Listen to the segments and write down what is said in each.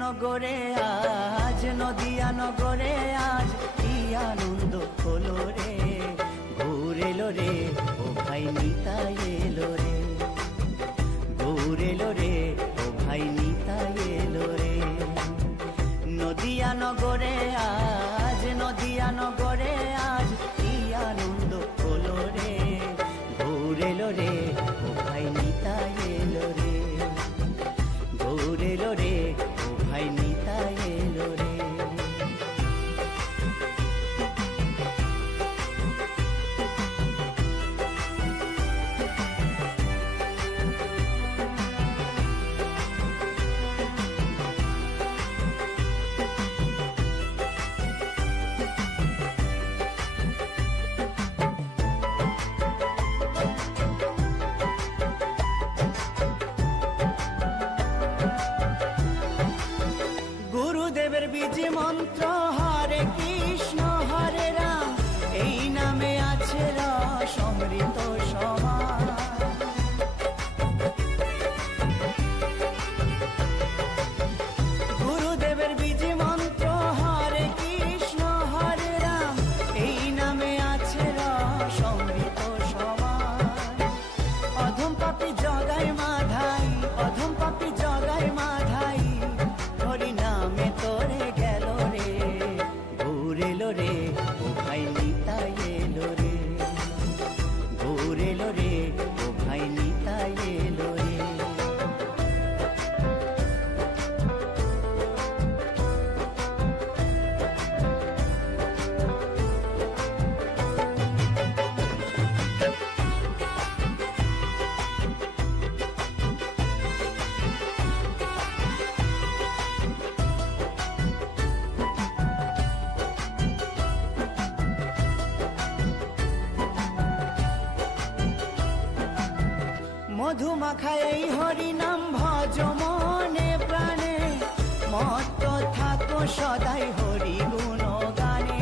নগরে আজ, নদিয়া নগরে আজ কি আনন্দ হলো রে। গৌর এলো রে, ও ভাই নিতাই এলো রে। গৌর এলো রে, ও ভাই নিতাই এলো রে। নদিয়া নগরে আজ, নদিয়া নগরে আজ কি আনন্দ হলো রে। গৌর এলো রে, ও ভাই নিতাই এলো রে। গৌর এলো রে, ও ভাই নিতাই এলো রে। গুরুদেবের বীজ মন্ত্র হরে কৃষ্ণ হরে রাম, এই নামে আছে রস অমৃত সমান। গুরুদেবের বীজ মন্ত্র হরে কৃষ্ণ হরে রাম, এই নামে আছে রস অমৃত সমান। অধম পাপী জগাই মাধাই, অধম পাপী জগাই মাধাই, হরি নামে তোরে গেল রে। গৌর এলো রে, ও ভাই নিতাই এলো রে। গৌর এলো রে, ও ভাই নিতাই এলো রে। মধুমাখা এই হরি নাম ভজ মনে প্রাণে, মত্ত থাকো সদাই হরি গুণ গানে।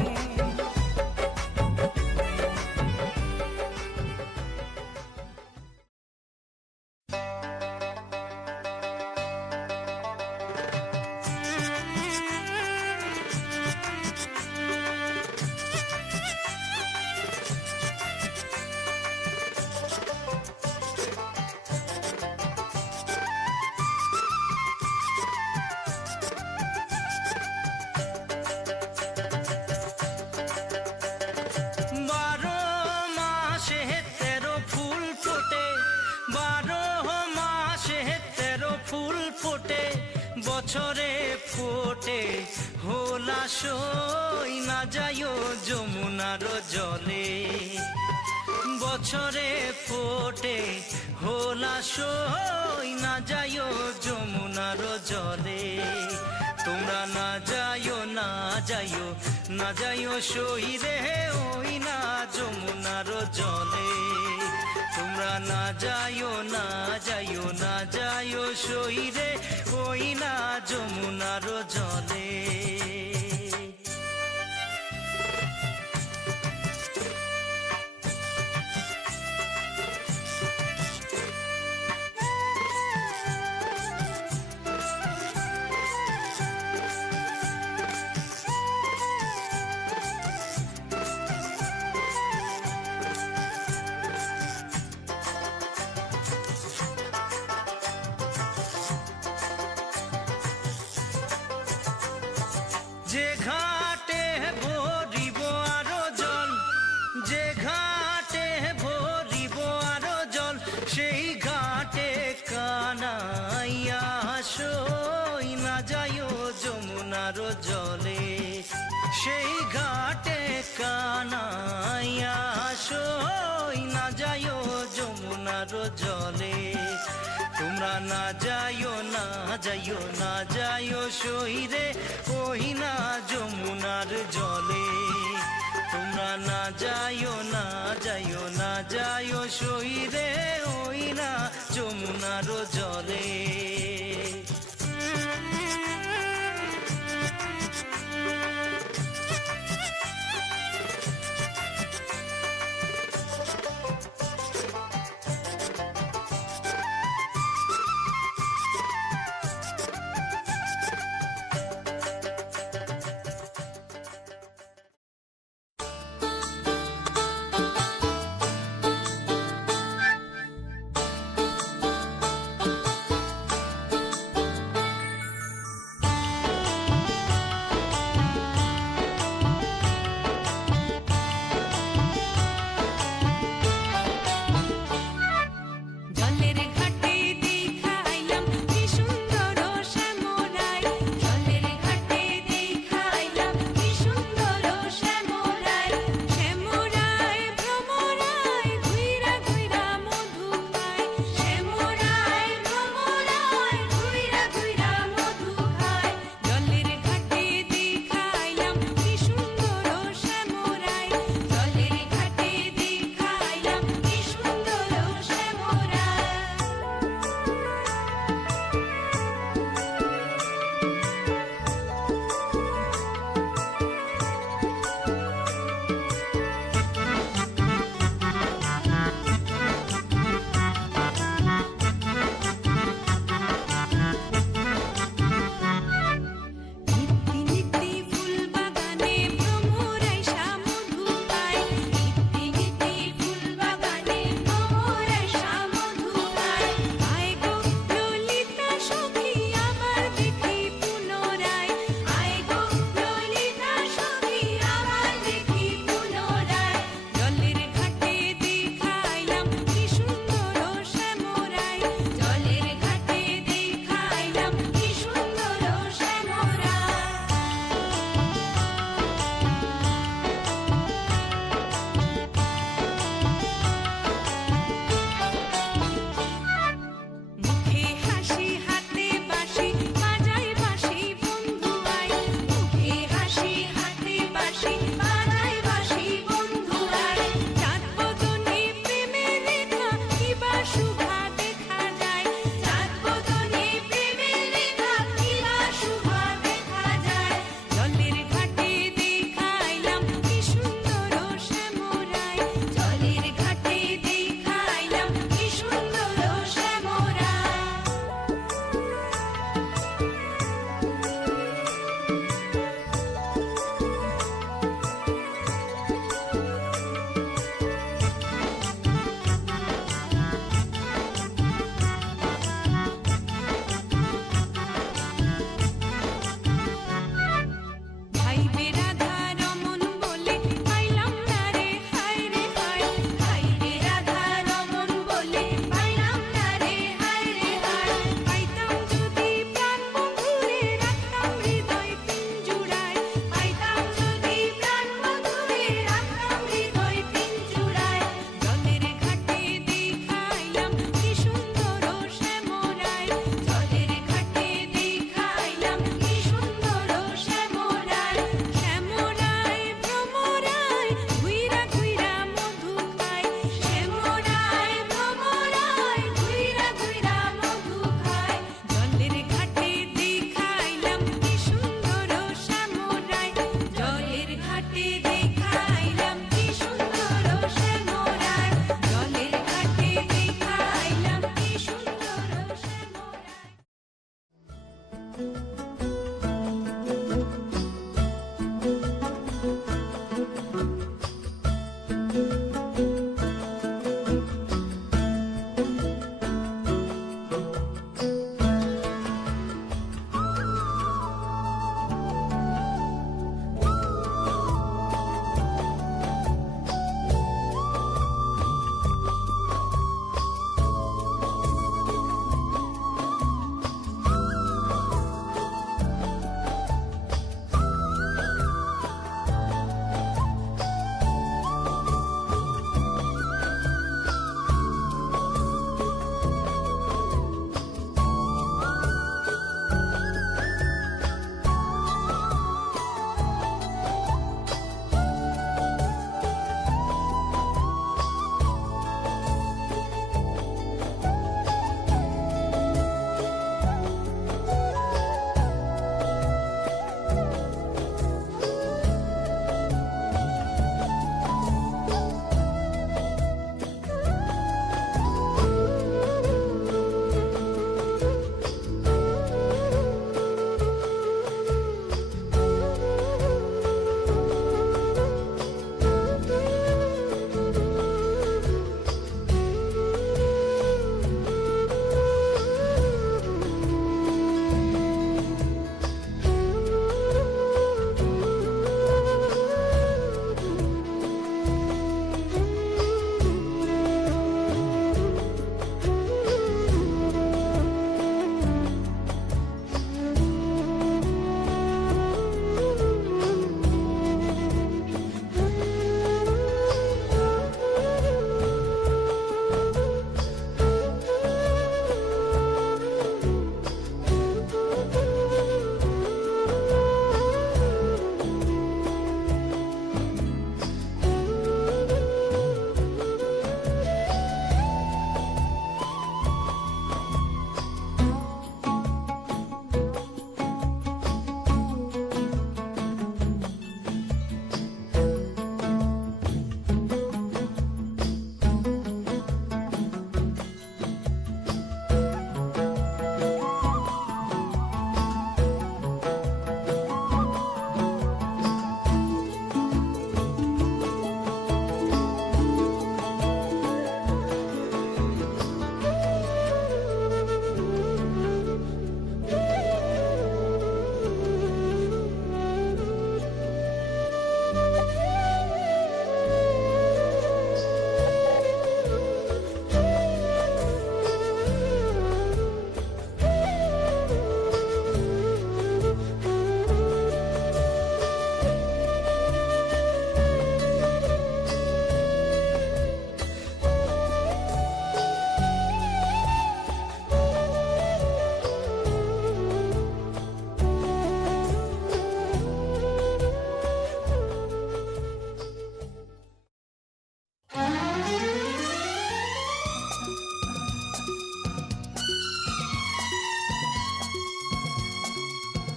বছরে ফোটে হোলা সই না যায়ও যমুনার জলে। বছরে ফোটে হোলা সই না যায়ও যমুনার জলে। তোমরা না যাইও না যাইও না যাইও সই রে ওই না যমুনার জলে। তোমরা না যাইও না যাইও না যাইও সই রে ওই না যমুনার জলে। যে ঘাটে ভরিব আরো জল, যে ঘাটে ভরিব আরো জল, সেই ঘাটে কানাইয়া সই না যাইও যমুনার জলে। সেই ঘাটে কানাইয়া সই না যাইও যমুনার জলে। তোমরা না যাইও না যাইও না যাইও সই রে ওই না যমুনার জলে। তোমরা না যাইও না যাইও না যাইও সই রে ওই না যমুনার জলে।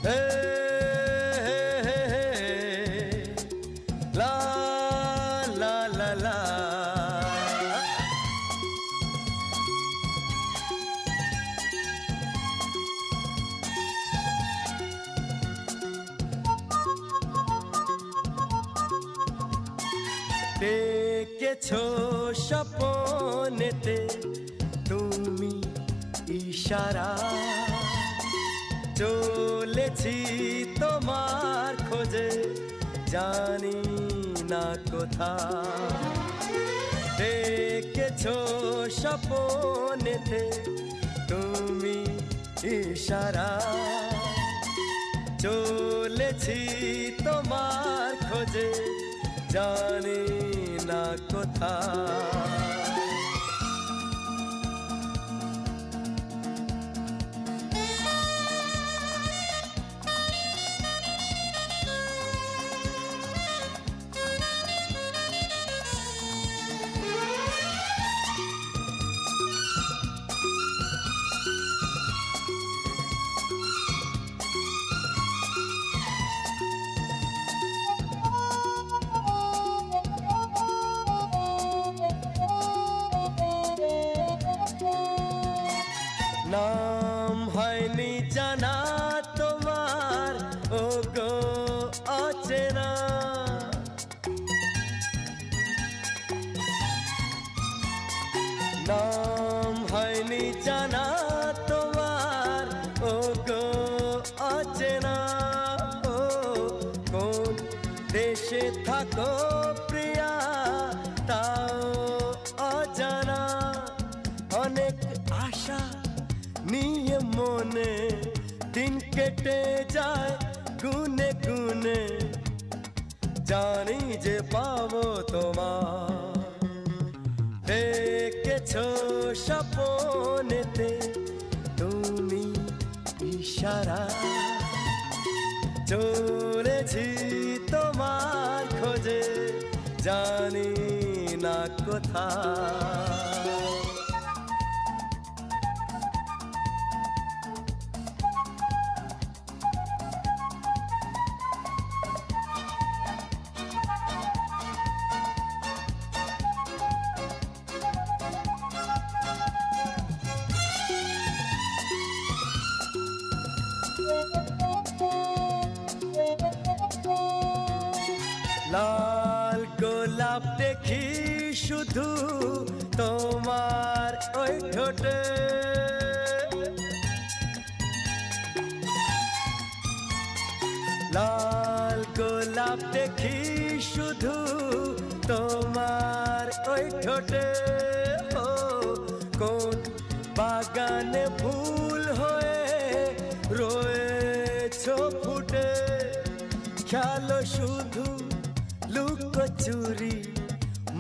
হে হে হে হে লা লা লা লা ডেকেছো স্বপনেতে তুমি ইশারা চলেছি তোমার খোঁজে জানি না কোথা ডেকেছো স্বপনেতে তুমি ইশারা চলেছি তোমার খোঁজে জানি না কোথা নাম হয়নি জানা তোমার ও গো অচেনা নাম হয়নি জানা তোমার ও গো অচেনা ও কোন দেশে থাকো প্রিয়া তাও অজানা অনেক আশা নিয়ে মনে দিন কেটে যায় গুনে গুনে জানি যে পাবো তোমার ডেকেছো স্বপনেতে তুমি ইশারা চলেছি তোমার খোঁজে জানি না কোথা লাল গোলাপ দেখি শুধু তোমার ওই ঠোঁটে লাল গোলাপ দেখি শুধু তোমার ওই ঠোঁটে ও কোন বাগানে ফুল হয়ে রয়েছো ফুটে খেলো শুধু লুকোচুরি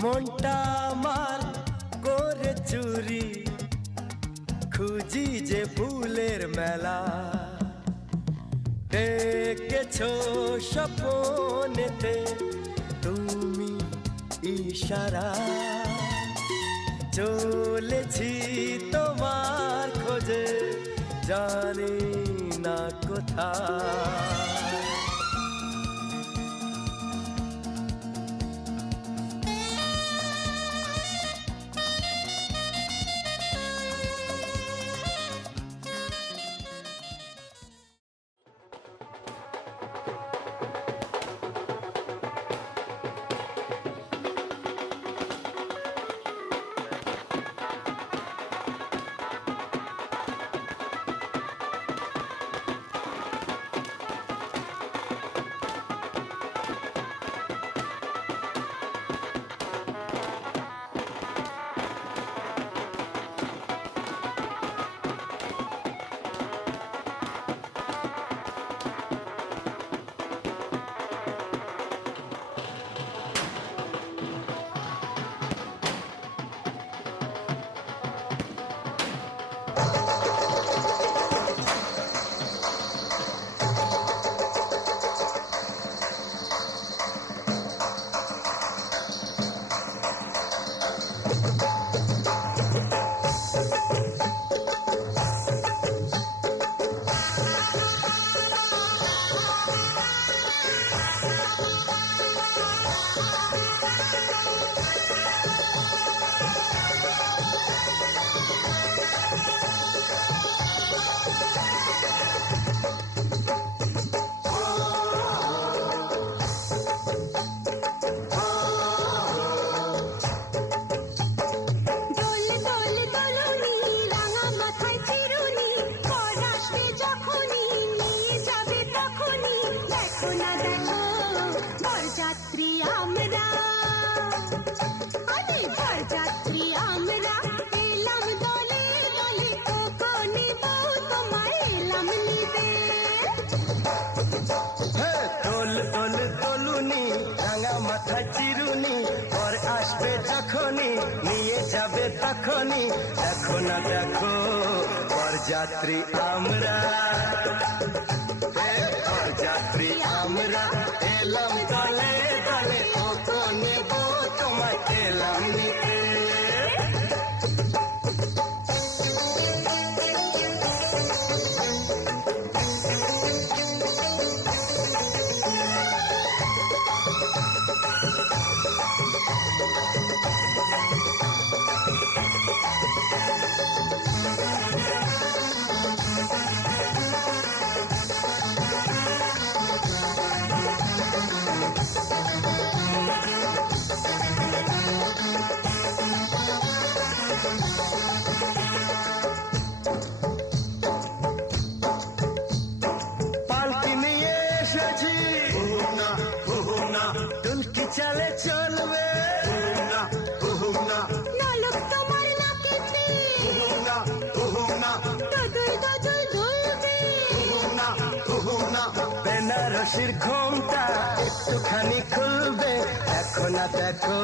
মনটা আমার করে চুরি খুঁজি যে ফুলের মেলা ডেকেছো স্বপনেতে তুমি ইশারা চলেছি তোমার খোঁজে জানি না কোথা যাবে তখনই, দেখো না দেখো বরযাত্রী আমরা, বরযাত্রী আমরা এলাম দলে দলে, ও নেব তোমায় এলাম নিতে। দুলকি চালে চলবে নালক তোমার নাকিতে দদুই দদুই দুলবে বেনারসির ঘোমটা একটুখানি খুলবে, দেখো না দেখো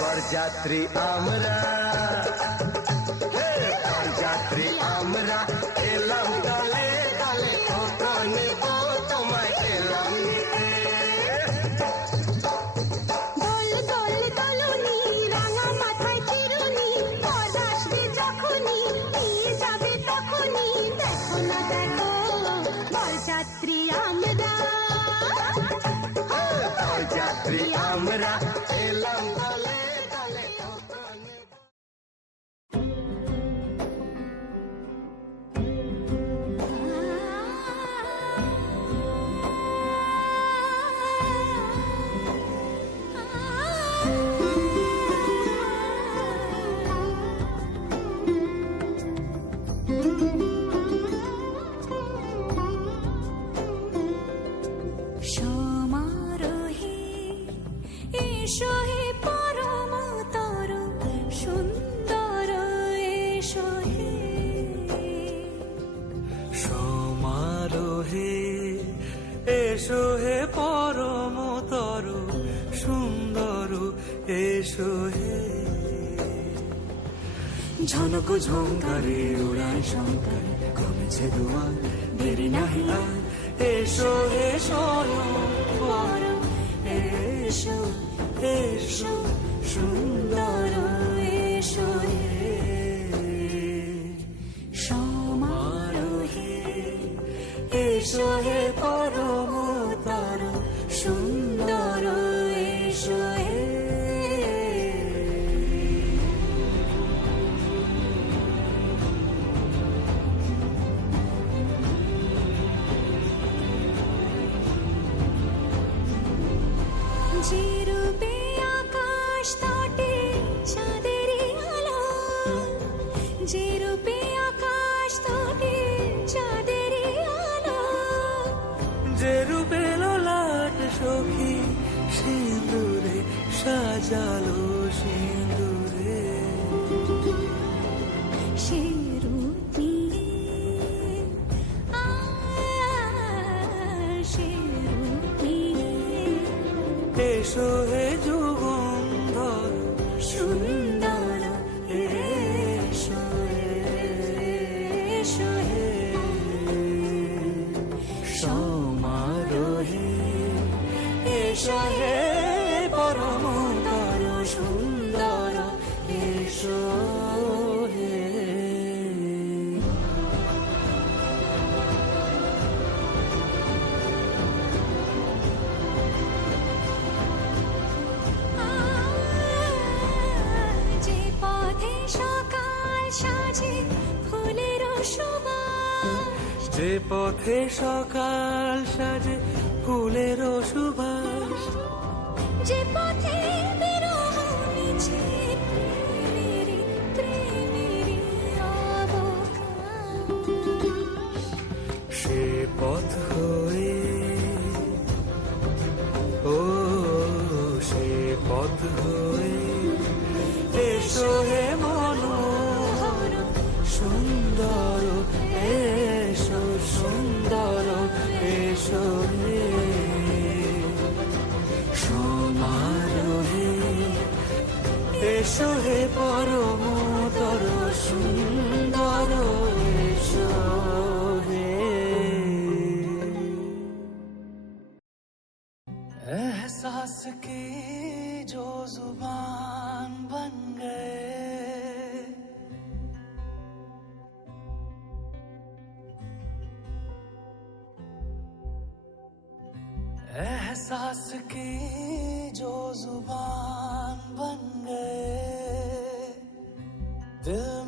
বরযাত্রী আমরা, বরযাত্রী আমরা এলাম দলে দলে, ও নেব তোমায় এলাম নিতে। দল দল দলনি রাঙা মাথায় চিরুনি, পদ আসবে যখনই নিয়ে যাবে তখনই, দেখো না দেখো বরযাত্রী আমরা, বরযাত্রী আমরা এলাম দলে দলে। সমারোহে এসো হে পরমতর সুন্দর, এসো হে সমারোহে এসো হে পরমতর সুন্দর, এসো হে ঝনক ঝঙ্কারে উড়ায় শঙ্কর, কমেছে দুয়ার দেরি নাহি আর, এসো হে স্বয়ং এসো এসো সুন্দর, এসো হে সমারোহে এসো হে পরমতর সুন্দর, এসো হে যে রূপে আকাশ তটে চাঁদেরই আলো, যে রূপে আকাশ তটে চাঁদেরই আলো, যে রূপে ললাট সখী সিঁদুরে সাজালো সিঁদুরে, সে রূপ নিয়ে সে রূপ নিয়ে এসো হে যুগন্ধর সুন্দর, এসো এসো হে সমারোহে এসো হে পরমতর সুন্দর, এসো হে যে পথে সকাল সাজে ফুলের সুবাস, যে পথে সকাল সাজে ফুলের সুবাস, যে পথে বিরহ মিছে প্রেমেরই প্রেমেরই অবকাশ, সে পথ হয়ে ও সে পথ হয়ে এসো হে মনোহর সুন্দর, এসো সুন্দর, এসো হে সমারোহে एहसास की जो जुबान बन गए दिल